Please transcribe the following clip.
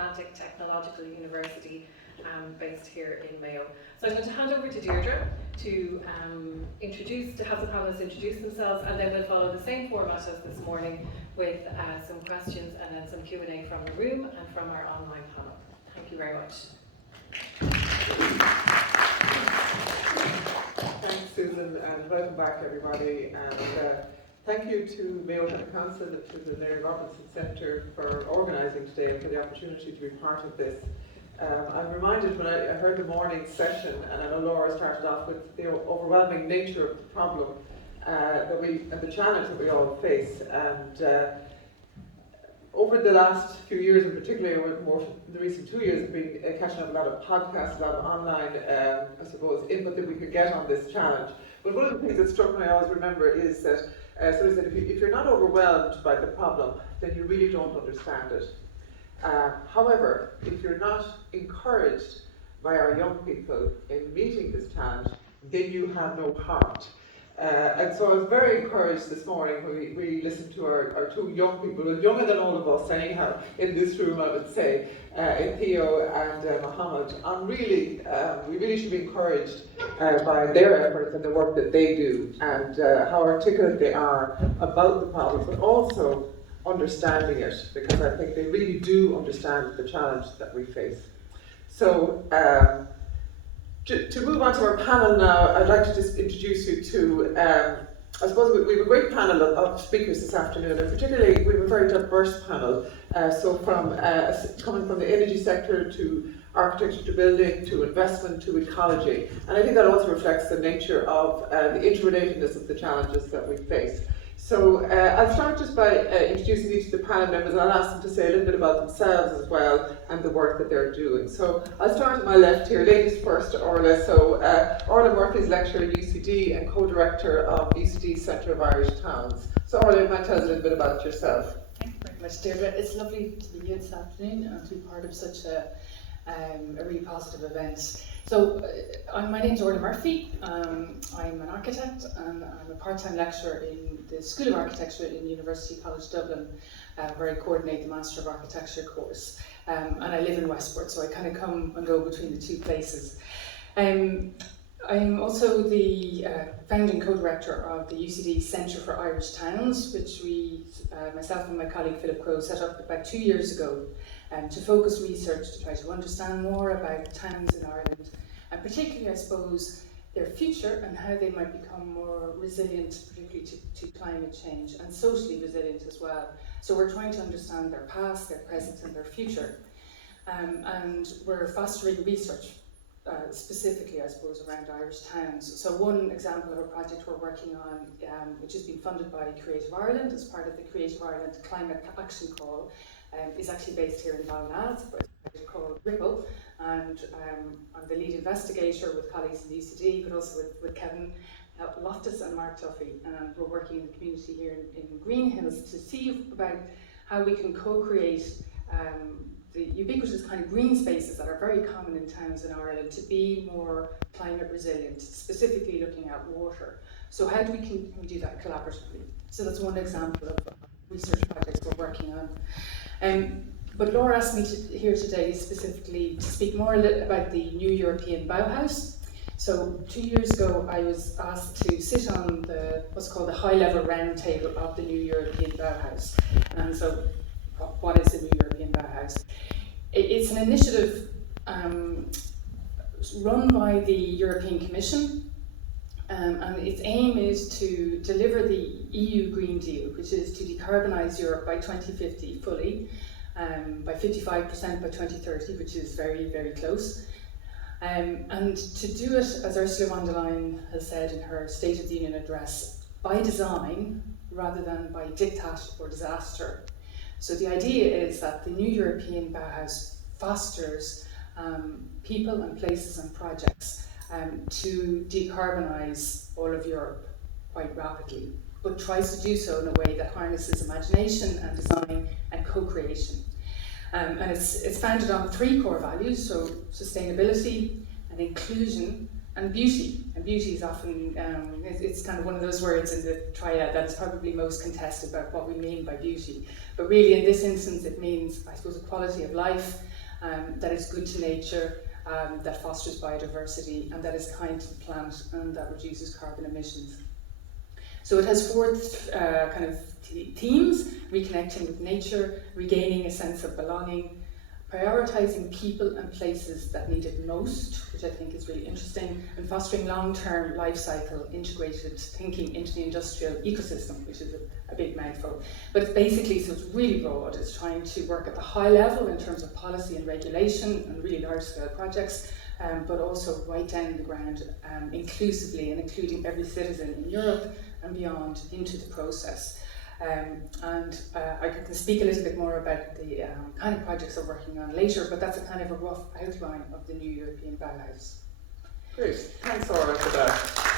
Atlantic Technological University based here in Mayo. So I'm going to hand over to Deirdre to have the panelists introduce themselves, and then we'll follow the same format as this morning with some questions and then some Q&A from the room and from our online panel. Thank you very much. Thanks, Susan, and welcome back, everybody. And thank you to Mayochangemakers Council, to the Mary Robinson Centre for organising today and for the opportunity to be part of this. I'm reminded when I heard the morning session, and I know Laura started off with the overwhelming nature of the problem and the challenge that we all face. And over the last few years, and particularly over more the recent 2 years, I've been catching up a lot of podcasts, a lot of online, I suppose, input that we could get on this challenge. But one of the things that struck me, I always remember, is that if you're not overwhelmed by the problem, then you really don't understand it. However, if you're not encouraged by our young people in meeting this challenge, then you have no heart. And so I was very encouraged this morning when we listened to our two young people, younger than all of us anyhow, in this room, I would say, Theo and Mohammed, and we really should be encouraged by their efforts and the work that they do, and how articulate they are about the problem, but also understanding it, because I think they really do understand the challenge that we face. So, to move on to our panel now, I'd like to just introduce you to, I suppose we have a great panel of speakers this afternoon, and particularly we have a very diverse panel, so from coming from the energy sector to architecture to building to investment to ecology, and I think that also reflects the nature of the interrelatedness of the challenges that we face. So I'll start just by introducing each of the panel members, and I'll ask them to say a little bit about themselves as well and the work that they're doing. So I'll start at my left here, ladies first, Orla. So Orla Murphy is lecturer at UCD and co-director of UCD's Centre of Irish Towns. So Orla, you might tell us a little bit about yourself. Thank you very much, Deirdre. It's lovely to be here this afternoon and to be part of such a really positive event. So my name's Orla Murphy. I'm an architect and I'm a part-time lecturer in the School of Architecture in University College Dublin, where I coordinate the Master of Architecture course. And I live in Westport, so I kind of come and go between the two places. I'm also the founding co-director of the UCD Centre for Irish Towns, which myself and my colleague Philip Crowe set up about 2 years ago to focus research to try to understand more about towns in Ireland, and particularly, I suppose, their future and how they might become more resilient, particularly to climate change, and socially resilient as well. So we're trying to understand their past, their present, and their future. And we're fostering research, specifically, I suppose, around Irish towns. So one example of a project we're working on, which has been funded by Creative Ireland as part of the Creative Ireland Climate Action Call, is actually based here in Ballina. It's called Ripple, and I'm the lead investigator with colleagues in the UCD, but also with Kevin Loftus and Mark Duffy, and we're working in the community here in Green Hills to see about how we can co-create the ubiquitous kind of green spaces that are very common in towns in Ireland to be more climate resilient, specifically looking at water. So how can we do that collaboratively? So that's one example of research projects we're working on. But Laura asked me here today specifically to speak more about the new European Bauhaus. So 2 years ago I was asked to sit on what's called the high-level roundtable of the new European Bauhaus. And so what is the new European Bauhaus? It's an initiative run by the European Commission, and its aim is to deliver the EU Green Deal, which is to decarbonise Europe by 2050 fully, by 55% by 2030, which is very, very close. And to do it, as Ursula von der Leyen has said in her State of the Union address, by design rather than by diktat or disaster. So the idea is that the new European Bauhaus fosters people and places and projects to decarbonise all of Europe quite rapidly, but tries to do so in a way that harnesses imagination and design and co-creation. And it's founded on 3 core values, so sustainability and inclusion and beauty. And beauty is often, it's kind of one of those words in the triad that is probably most contested about what we mean by beauty. But really in this instance it means, I suppose, a quality of life that is good to nature, that fosters biodiversity, and that is kind to the planet, and that reduces carbon emissions. So it has four kind of themes: reconnecting with nature, regaining a sense of belonging, prioritising people and places that need it most, which I think is really interesting, and fostering long-term life cycle integrated thinking into the industrial ecosystem, which is a big mouthful. But it's basically, so it's really broad. It's trying to work at the high level in terms of policy and regulation and really large-scale projects, but also right down in the ground, inclusively, and including every citizen in Europe and beyond into the process. I can speak a little bit more about the kind of projects I'm working on later, but that's a kind of a rough outline of the new European Bauhaus. Great, thanks Orla for that.